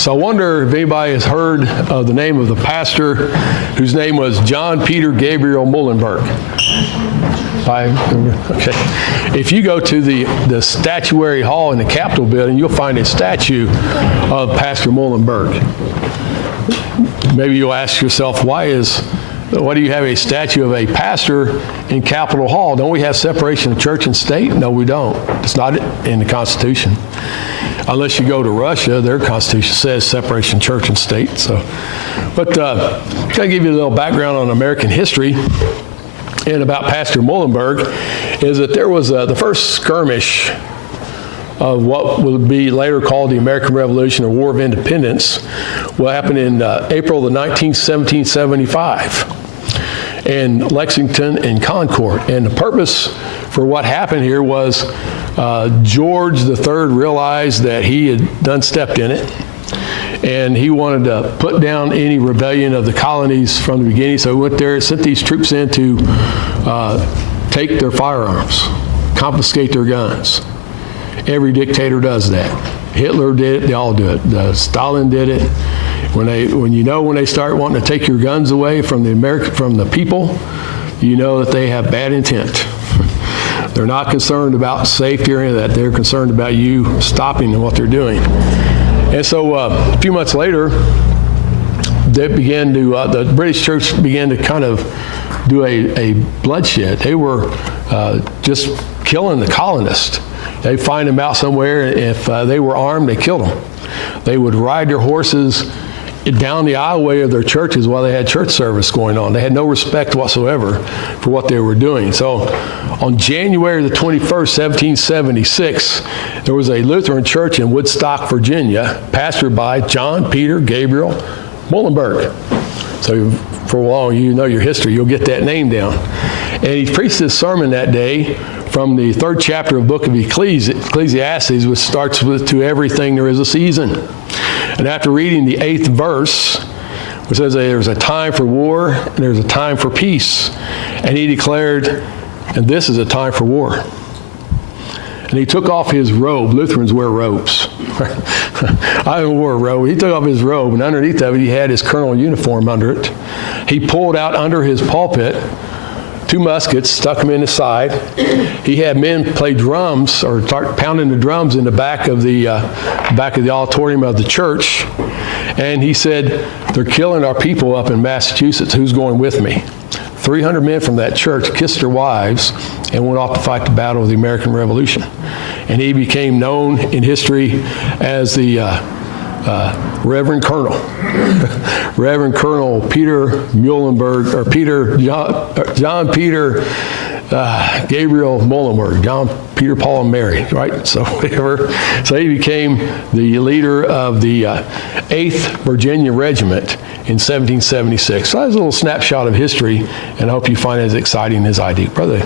So I wonder if anybody has heard of the name of the pastor whose name was John Peter Gabriel Muhlenberg. Okay. If you go to the Statuary Hall in the Capitol building, you'll find a statue of Pastor Muhlenberg. Maybe you'll ask yourself, why do you have a statue of a pastor in Capitol Hall? Don't we have separation of church and state? No, we don't. It's not in the Constitution. Unless you go to Russia, their Constitution says separation of church and state. But I'm going to give you a little background on American history and about Pastor Muhlenberg. Is that there was the first skirmish of what would be later called the American Revolution or War of Independence will happen in April the 19th, 1775 in Lexington and Concord. And the purpose for what happened here was George III realized that he had done stepped in it, and he wanted to put down any rebellion of the colonies from the beginning. So he went there, sent these troops in to take their firearms, confiscate their guns. Every dictator does that. Hitler did it. They all do it. Stalin did it. When they start wanting to take your guns away from the people, you know that they have bad intent. They're not concerned about safety or any of that. They're concerned about you stopping what they're doing. And so a few months later, the British church began to kind of do a bloodshed. They were just killing the colonists. They'd find them out somewhere. If they were armed, they killed them. They would ride their horses down the aisleway of their churches while they had church service going on. They had no respect whatsoever for what they were doing. So on January the 21st, 1776, there was a Lutheran church in Woodstock, Virginia, pastored by John Peter Gabriel Muhlenberg. So for long, you know your history, you'll get that name down. And he preached this sermon that day from the 3rd chapter of the book of Ecclesiastes, which starts with, "To everything there is a season." And after reading the 8th verse, which says there's a time for war and there's a time for peace, and he declared, and this is a time for war. And he took off his robe. Lutherans wear robes. I wore a robe. He took off his robe, and underneath of it, he had his colonel uniform under it. He pulled out under his pulpit 2 muskets, stuck them in his side. He had men play drums or start pounding the drums in the back of the auditorium of the church. And he said, "They're killing our people up in Massachusetts. Who's going with me?" 300 men from that church kissed their wives and went off to fight the battle of the American Revolution. And he became known in history as the Reverend Colonel. Reverend Colonel Peter Muhlenberg, or John Peter Gabriel Muhlenberg, John Peter Paul and Mary, right? So whatever. So he became the leader of the 8th Virginia Regiment in 1776. So that's a little snapshot of history, and I hope you find it as exciting as I do. Brother.